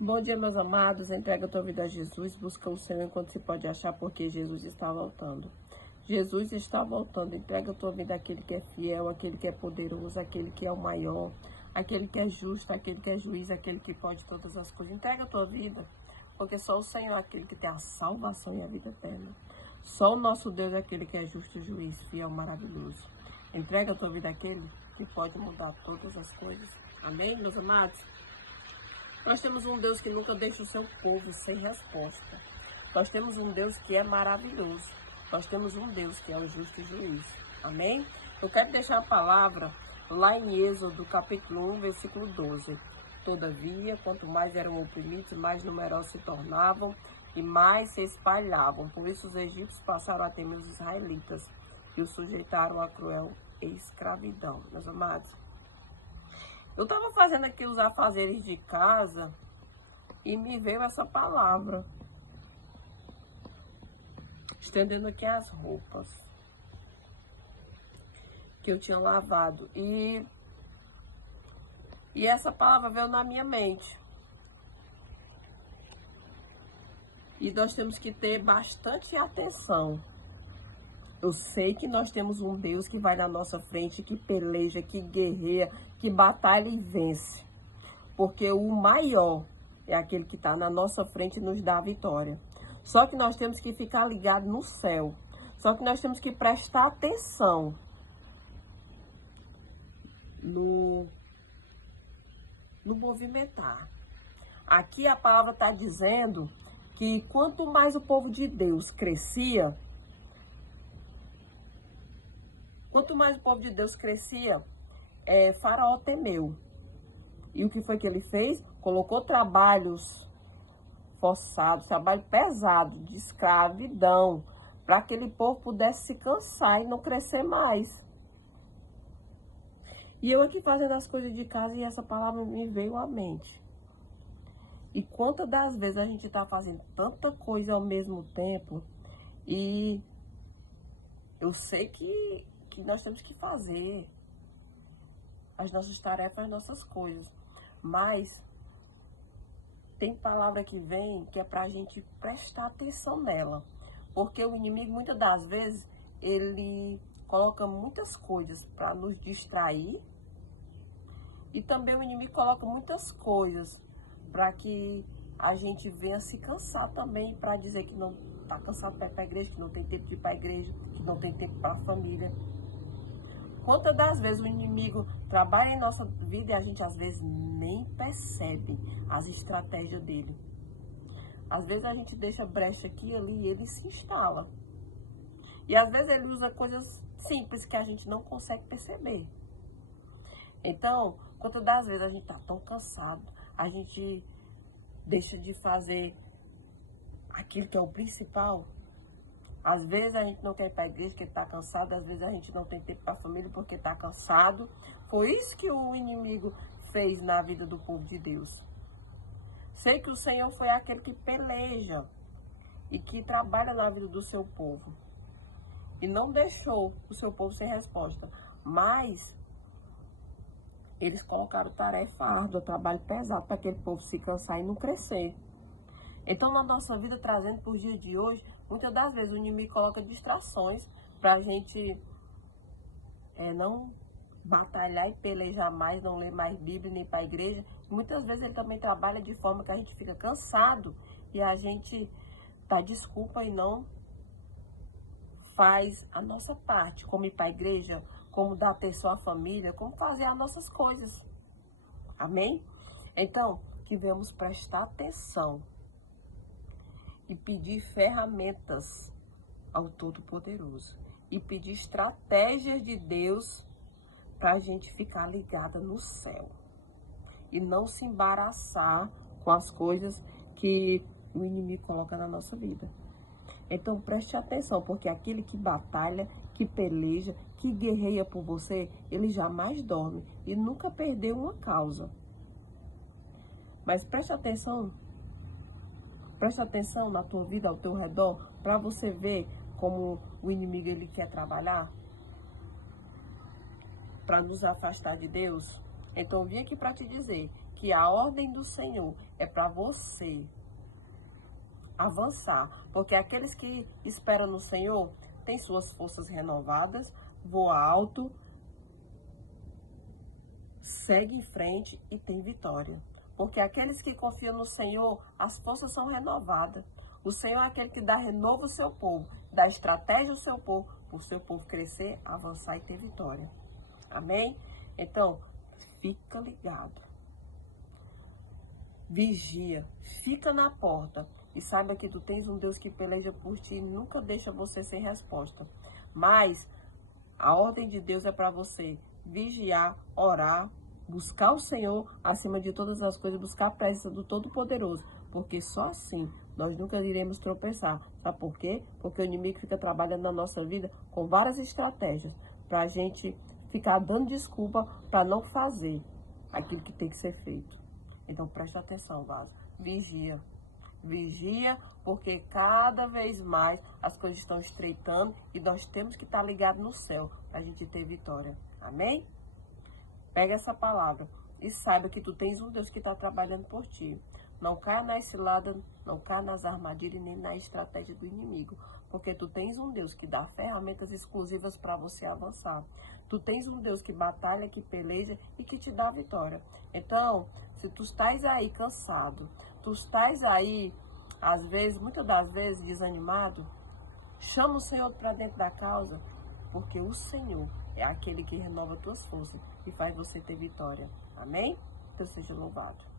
Bom dia, meus amados. Entrega a tua vida a Jesus. Busca o Senhor enquanto se pode achar, porque Jesus está voltando. Jesus está voltando. Entrega a tua vida àquele que é fiel, àquele que é poderoso, àquele que é o maior, àquele que é justo, àquele que é juiz, àquele que pode todas as coisas. Entrega a tua vida, porque só o Senhor é aquele que tem a salvação e a vida eterna. Só o nosso Deus é aquele que é justo, juiz, fiel, maravilhoso. Entrega a tua vida àquele que pode mudar todas as coisas. Amém, meus amados? Nós temos um Deus que nunca deixa o seu povo sem resposta. Nós temos um Deus que é maravilhoso. Nós temos um Deus que é o justo juiz. Amém? Eu quero deixar a palavra lá em Êxodo, capítulo 1, versículo 12. Todavia, quanto mais eram oprimidos, mais numerosos se tornavam e mais se espalhavam. Por isso os egípcios passaram a temer os israelitas e os sujeitaram à cruel escravidão. Meus amados, eu estava fazendo aqui os afazeres de casa e me veio essa palavra. Estendendo aqui as roupas que eu tinha lavado. E essa palavra veio na minha mente. E nós temos que ter bastante atenção. Eu sei que nós temos um Deus que vai na nossa frente, que peleja, que guerreia, que batalha e vence. Porque o maior é aquele que está na nossa frente e nos dá a vitória. Só que nós temos que ficar ligado no céu. Só que nós temos que prestar atenção no movimentar. Aqui a palavra está dizendo que quanto mais o povo de Deus crescia, Faraó temeu. E o que foi que ele fez? Colocou trabalhos forçados, trabalho pesado, de escravidão, para que aquele povo pudesse se cansar e não crescer mais. E eu aqui fazendo as coisas de casa e essa palavra me veio à mente. E quantas das vezes a gente está fazendo tanta coisa ao mesmo tempo e eu sei que nós temos que fazer as nossas tarefas, as nossas coisas, mas tem palavra que vem que é para a gente prestar atenção nela, porque o inimigo muitas das vezes ele coloca muitas coisas para nos distrair e também o inimigo coloca muitas coisas para que a gente venha se cansar também, para dizer que não está cansado para ir para a igreja, que não tem tempo de ir para a igreja, que não tem tempo para a família. Quantas das vezes o inimigo trabalha em nossa vida e a gente às vezes nem percebe as estratégias dele. Às vezes a gente deixa brecha aqui e ali e ele se instala. E às vezes ele usa coisas simples que a gente não consegue perceber. Então, quantas das vezes a gente está tão cansado, a gente deixa de fazer aquilo que é o principal. Às vezes a gente não quer ir para a igreja porque está cansado, às vezes a gente não tem tempo para a família porque está cansado. Foi isso que o inimigo fez na vida do povo de Deus. Sei que o Senhor foi aquele que peleja e que trabalha na vida do seu povo. E não deixou o seu povo sem resposta. Mas eles colocaram tarefa árdua, trabalho pesado para aquele povo se cansar e não crescer. Então, na nossa vida, trazendo para os dias de hoje, muitas das vezes o inimigo coloca distrações para a gente não batalhar e pelejar mais, não ler mais Bíblia, nem para a igreja. Muitas vezes ele também trabalha de forma que a gente fica cansado e a gente dá desculpa e não faz a nossa parte, como ir para a igreja, como dar atenção à família, como fazer as nossas coisas. Amém? Então, que venhamos prestar atenção e pedir ferramentas ao Todo-Poderoso. E pedir estratégias de Deus para a gente ficar ligada no céu. E não se embaraçar com as coisas que o inimigo coloca na nossa vida. Então preste atenção, porque aquele que batalha, que peleja, que guerreia por você, ele jamais dorme e nunca perdeu uma causa. Mas preste atenção na tua vida, ao teu redor, para você ver como o inimigo ele quer trabalhar para nos afastar de Deus. Então eu vim aqui para te dizer que a ordem do Senhor é para você avançar, porque aqueles que esperam no Senhor têm suas forças renovadas, voa alto, segue em frente e tem vitória. Porque aqueles que confiam no Senhor, as forças são renovadas. O Senhor é aquele que dá renovo ao seu povo, dá estratégia ao seu povo, para o seu povo crescer, avançar e ter vitória. Amém? Então, fica ligado. Vigia, fica na porta e saiba que tu tens um Deus que peleja por ti e nunca deixa você sem resposta. Mas a ordem de Deus é para você vigiar, orar, buscar o Senhor acima de todas as coisas, buscar a presença do Todo-Poderoso, porque só assim nós nunca iremos tropeçar. Sabe por quê? Porque o inimigo fica trabalhando na nossa vida com várias estratégias para a gente ficar dando desculpa para não fazer aquilo que tem que ser feito. Então presta atenção, vaso. Vigia. Vigia, porque cada vez mais as coisas estão estreitando e nós temos que estar ligados no céu para a gente ter vitória. Amém? Pega essa palavra e saiba que tu tens um Deus que está trabalhando por ti. Não caia na cilada, não caia nas armadilhas nem na estratégia do inimigo, porque tu tens um Deus que dá ferramentas exclusivas para você avançar. Tu tens um Deus que batalha, que peleja e que te dá vitória. Então, se tu estás aí cansado, tu estás aí, às vezes, muitas das vezes, desanimado, chama o Senhor para dentro da causa, porque o Senhor é aquele que renova tuas forças e faz você ter vitória. Amém? Então seja louvado.